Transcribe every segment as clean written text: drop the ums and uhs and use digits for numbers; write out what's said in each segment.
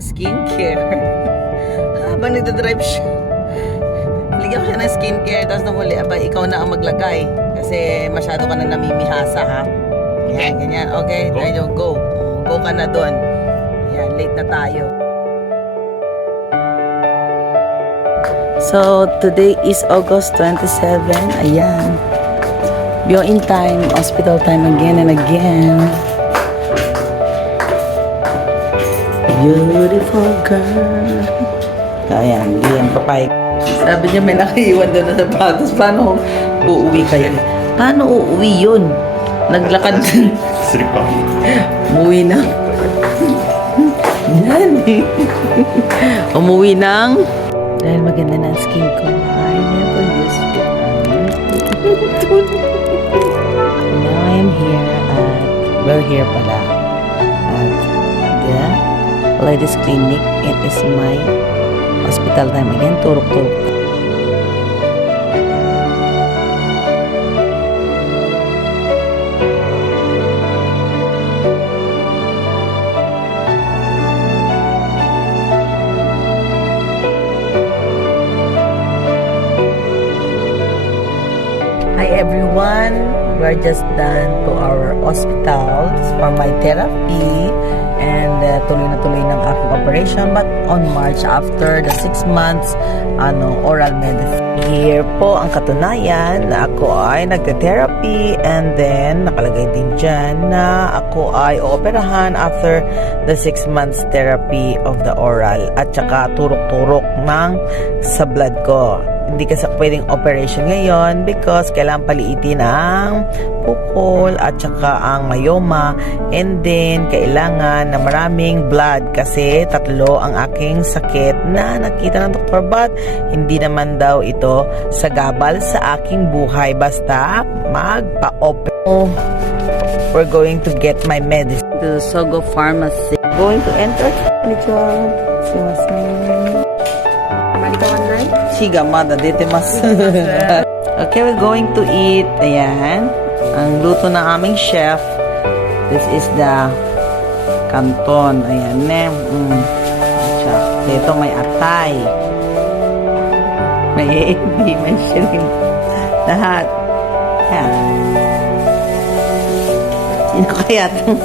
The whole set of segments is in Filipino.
Skincare. Habang nagdadrive siya, bigyan ko siya ng skincare, tapos nung huli, ikaw na ang maglagay. Kasi masyado ka na namimihasa, ha? Yan, ganyan. Okay, tayo, go. Go ka na doon. Yan, late na tayo. So, today is August 27. Ayan. Viewing time, hospital time again and again. Beautiful girl. Ayan, ganyan, papay. Sabi niya may nakaiwan doon na sapatos. Paano uuwi kayo? Paano uuwi yun? Naglakad. Sripa. Umuwi na. Yan. Umuwi ng dahil maganda na ang skin ko. I never used it. Now I am here at, we're here pala at the Ladies Clinic. It is my hospital time again. Turok-turok. Hi everyone, we're just done to our hospitals for my therapy and tuloy na tuloy ng aking operation, but on March after the 6 months oral medicine. Here po ang katunayan na ako ay nagte-therapy, and then nakalagay din dyan na ako ay ooperahan after the 6 months therapy of the oral, at saka turok-turok ng sa blood ko. Hindi kasi pwedeng operation ngayon because kailangan paliitin ang bukol at saka ang myoma, and then kailangan na maraming blood kasi 3 ang aking sakit na nakita ng doktor, but hindi naman daw ito sagabal sa aking buhay basta magpa-opera. We're going to get my medicine to Sogo Pharmacy. Going to enter Shigamada dete mas. Okay, we're going to eat. Ayan. Ang luto ng aming chef. This is the canton. Ayan, Ito may atay. May hindi, may shrimp. Lahat. Ayan. Sino kaya ito?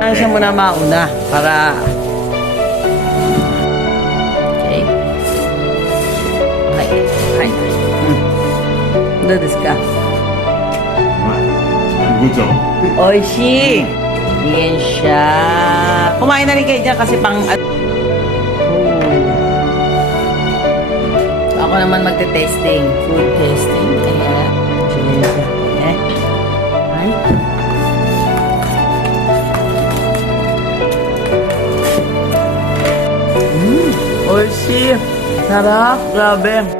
Ano siya muna mauna paraですか。Gutom. Oishi! Yan siya. Kumain na rin kayo dyan kasi pang... So, ako naman magte-testing. Food testing. Ayan. Ayan. Ay. Oishi! Sarap. Grabe.